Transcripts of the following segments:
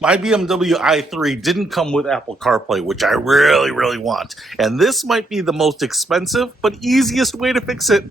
My BMW i3 didn't come with Apple CarPlay, which I really, really want. And this might be the most expensive, but easiest way to fix it.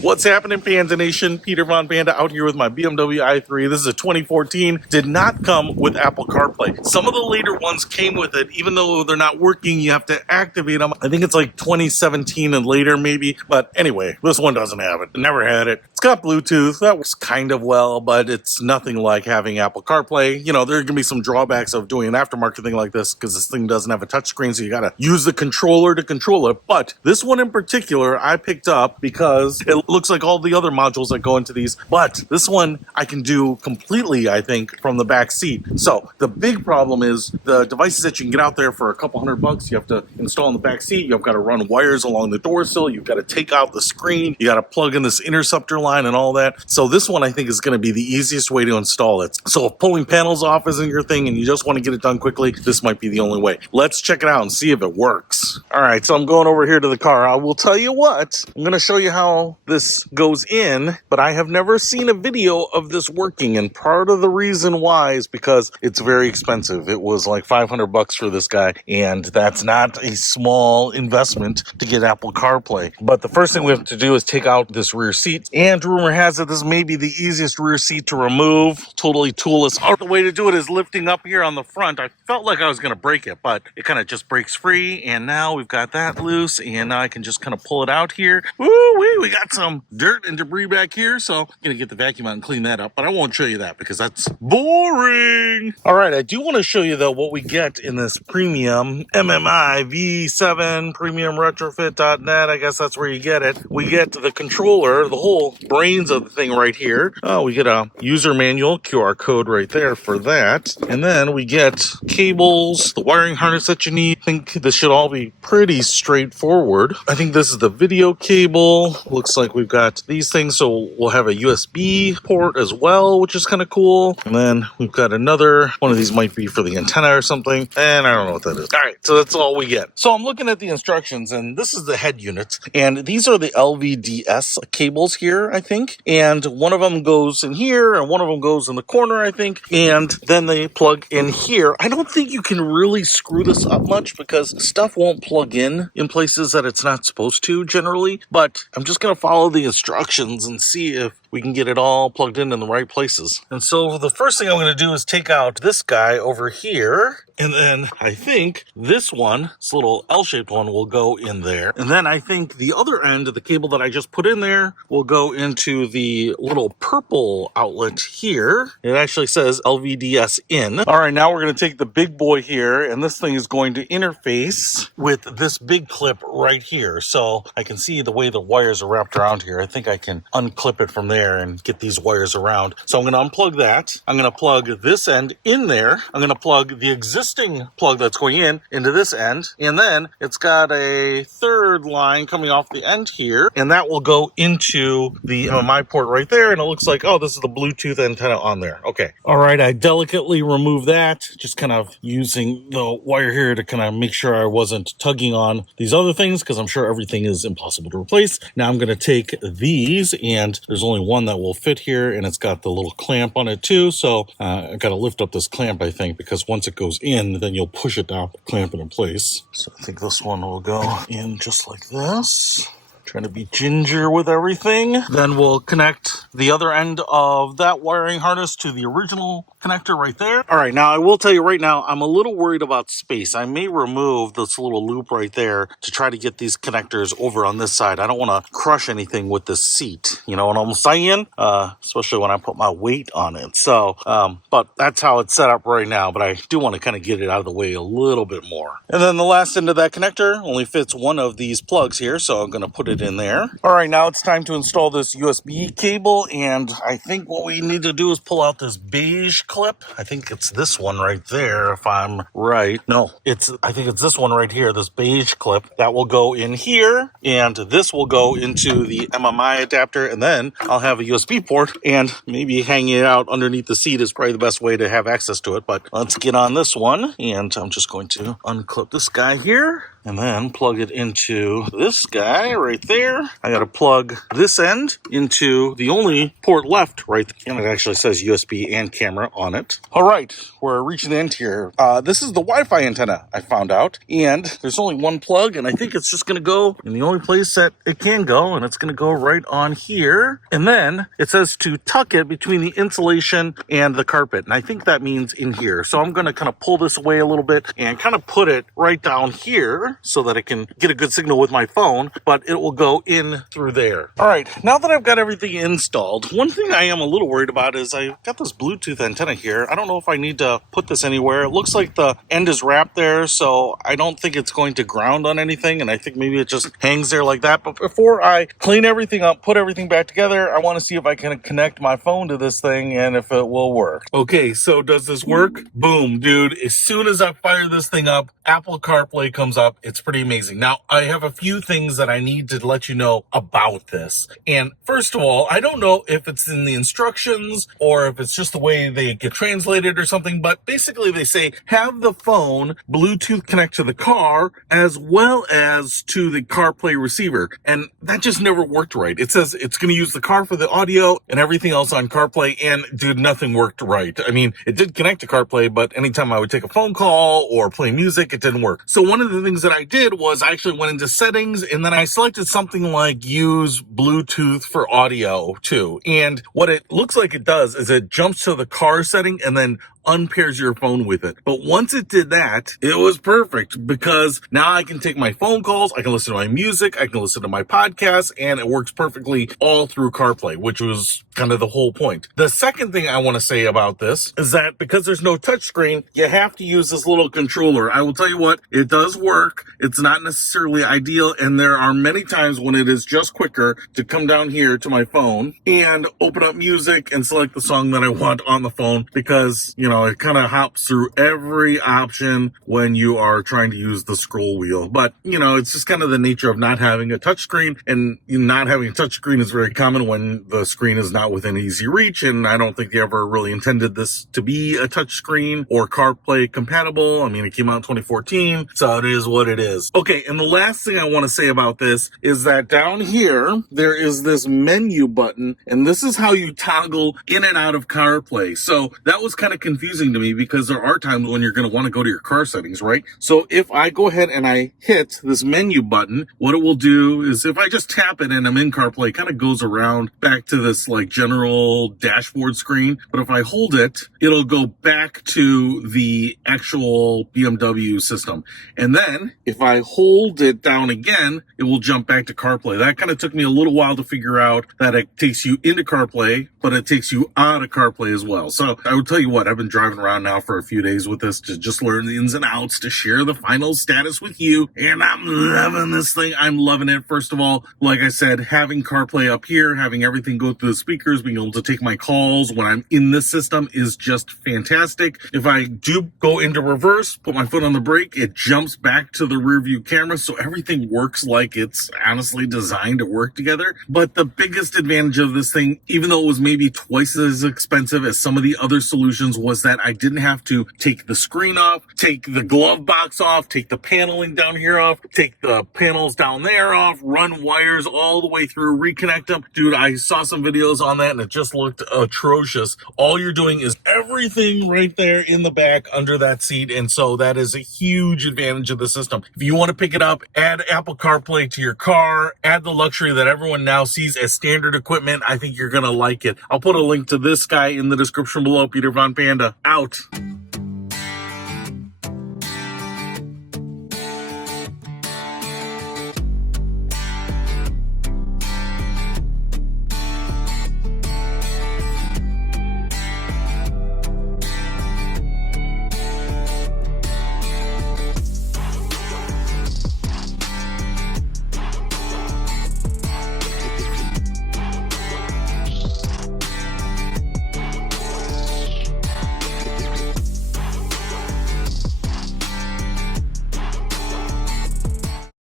What's happening, Panda Nation? Peter Von Panda out here with my BMW i3. This is a 2014. Did not come with Apple CarPlay. Some of the later ones came with it. Even though they're not working, you have to activate them. I think it's like 2017 and later maybe. But anyway, this one doesn't have it. Never had it. It's got Bluetooth. That works kind of well, but it's nothing like having Apple CarPlay. You know, there are going to be some drawbacks of doing an aftermarket thing like this because this thing doesn't have a touchscreen, so you got to use the controller to control it. But this one in particular, I picked up because it looks like all the other modules that go into these, but this one I can do completely, I think, from the back seat. So the big problem is the devices that you can get out there for a couple $100 you have to install in the back seat. You've got to run wires along the door sill. You've got to take out the screen. You got to plug in this interceptor line and all that. So this one I think is going to be the easiest way to install it. So if pulling panels off isn't your thing and you just want to get it done quickly, this might be the only way. Let's check it out and see if it works. All right, so I'm going over here to the car. I will tell you what, I'm going to show you how this goes in, but I have never seen a video of this working, and part of the reason why is because it's very expensive. It was like $500 for this guy, and that's not a small investment to get Apple CarPlay. But the first thing we have to do is take out this rear seat, and rumor has it this may be the easiest rear seat to remove, totally toolless. The way to do it is lifting up here on the front. I felt like I was going to break it, but it kind of just breaks free, and now we've got that loose, and now I can just kind of pull it out here. Woo-wee, we got some dirt and debris back here, so I'm gonna get the vacuum out and clean that up, but I won't show you that because that's boring. All right, I do want to show you though what we get in this premium MMI V7 premium retrofit.net. I guess that's where you get it. We get the controller, the whole brains of the thing right here. Oh, we get a user manual, QR code right there for that, and then we get cables, the wiring harness that you need. I think this should all be pretty straightforward. I think this is the video cable. Looks like we've got these things, so we'll have a USB port as well, which is kind of cool. And then we've got another one of these, might be for the antenna or something, and I don't know what that is. All right, so that's all we get. So I'm looking at the instructions, and this is the head unit, and these are the LVDS cables here, I think, and one of them goes in here and one of them goes in the corner, I think, and then they plug in here. I don't think you can really screw this up much because stuff won't plug in places that it's not supposed to generally, but I'm just going to follow the instructions and see if we can get it all plugged in the right places. And so the first thing I'm going to do is take out this guy over here, and then I think this one, this little L-shaped one, will go in there. And then I think the other end of the cable that I just put in there will go into the little purple outlet here. It actually says LVDS in. All right, now we're going to take the big boy here, and this thing is going to interface with this big clip right here. So I can see the way the wires are wrapped around here. I think I can unclip it from there and get these wires around. So I'm going to unplug that. I'm going to plug this end in there. I'm going to plug the existing plug that's going in into this end. And then it's got a third line coming off the end here. And that will go into the MMI port right there. And it looks like, oh, this is the Bluetooth antenna on there. Okay. All right. I delicately removed that. Just kind of using the wire here to kind of make sure I wasn't tugging on these other things because I'm sure everything is impossible to replace. Now I'm going to take these, and there's only one that will fit here, and it's got the little clamp on it too. So I got to lift up this clamp, I think, because once it goes in, then you'll push it down, clamp it in place. So I think this one will go in just like this. Trying to be ginger with everything. Then we'll connect the other end of that wiring harness to the original connector right there. All right, now I will tell you right now, I'm a little worried about space. I may remove this little loop right there to try to get these connectors over on this side. I don't want to crush anything with the seat. You know what I'm saying? Especially when I put my weight on it. So, but that's how it's set up right now. But I do want to kind of get it out of the way a little bit more. And then the last end of that connector only fits one of these plugs here. So I'm going to put it in there. All right, now it's time to install this USB cable, and I think what we need to do is pull out this beige clip. I think it's this one right there, if I'm right. No, I think it's this one right here, this beige clip. That will go in here, and this will go into the MMI adapter, and then I'll have a USB port, and maybe hanging it out underneath the seat is probably the best way to have access to it. But let's get on this one, and I'm just going to unclip this guy here. and then plug it into this guy right there. I got to plug this end into the only port left right there. And it actually says USB and camera on it. All right, we're reaching the end here. This is the Wi-Fi antenna, I found out. And there's only one plug, and I think it's just going to go in the only place that it can go, and it's going to go right on here. And then it says to tuck it between the insulation and the carpet, and I think that means in here. So I'm going to kind of pull this away a little bit and kind of put it right down here so that it can get a good signal with my phone, but it will go in through there. All right, now that I've got everything installed, one thing I am a little worried about is I've got this Bluetooth antenna here. I don't know if I need to put this anywhere. It looks like the end is wrapped there, so I don't think it's going to ground on anything, and I think maybe it just hangs there like that. But before I clean everything up, put everything back together, I want to see if I can connect my phone to this thing and if it will work. Okay, so does this work? Boom, dude. As soon as I fire this thing up, Apple CarPlay comes up. It's pretty amazing. Now, I have a few things that I need to let you know about this. And first of all, I don't know if it's in the instructions or if it's just the way they get translated or something, but basically they say have the phone Bluetooth connect to the car as well as to the CarPlay receiver. And that just never worked right. It says it's going to use the car for the audio and everything else on CarPlay, and dude, nothing worked right. I mean, it did connect to CarPlay, but anytime I would take a phone call or play music, it didn't work. So one of the things that I did was I actually went into settings, and then I selected something like use Bluetooth for audio too. And what it looks like it does is it jumps to the car setting and then unpairs your phone with it. But once it did that, it was perfect because now I can take my phone calls, I can listen to my music, I can listen to my podcasts, and it works perfectly all through CarPlay, which was kind of the whole point. The second thing I want to say about this is that because there's no touchscreen, you have to use this little controller. I will tell you what, it does work. It's not necessarily ideal, and there are many times when it is just quicker to come down here to my phone and open up music and select the song that I want on the phone because, you know, it kind of hops through every option when you are trying to use the scroll wheel. But, you know, it's just kind of the nature of not having a touchscreen, and not having a touchscreen is very common when the screen is not within easy reach, and I don't think they ever really intended this to be a touchscreen or CarPlay compatible. I mean, it came out in 2014, so it is what it is. Okay, and the last thing I want to say about this is that down here, there is this menu button, and this is how you toggle in and out of CarPlay. So that was kind of confusing to me because there are times when you're going to want to go to your car settings, right? So if I go ahead and I hit this menu button, what it will do is if I just tap it and I'm in CarPlay, it kind of goes around back to this like general dashboard screen. But if I hold it, it'll go back to the actual BMW system. And then if I hold it down again, it will jump back to CarPlay. That kind of took me a little while to figure out that it takes you into CarPlay, but it takes you out of CarPlay as well. So I would tell you what, I've been driving around now for a few days with this to just learn the ins and outs, to share the final status with you, and I'm loving this thing. I'm loving it. First of all, like I said, having CarPlay up here, having everything go through the speakers, being able to take my calls when I'm in this system is just fantastic. If I do go into reverse, put my foot on the brake, it jumps back to the rear view camera, so everything works like it's honestly designed to work together. But the biggest advantage of this thing, even though it was maybe twice as expensive as some of the other solutions, was that I didn't have to take the screen off, take the glove box off, take the paneling down here off, take the panels down there off, run wires all the way through, reconnect them. Dude, I saw some videos on that and it just looked atrocious. All you're doing is everything right there in the back under that seat, and so that is a huge advantage of the system. If you want to pick it up, add Apple CarPlay to your car, add the luxury that everyone now sees as standard equipment, I think you're going to like it. I'll put a link to this guy in the description below. Peter Von Panda, out.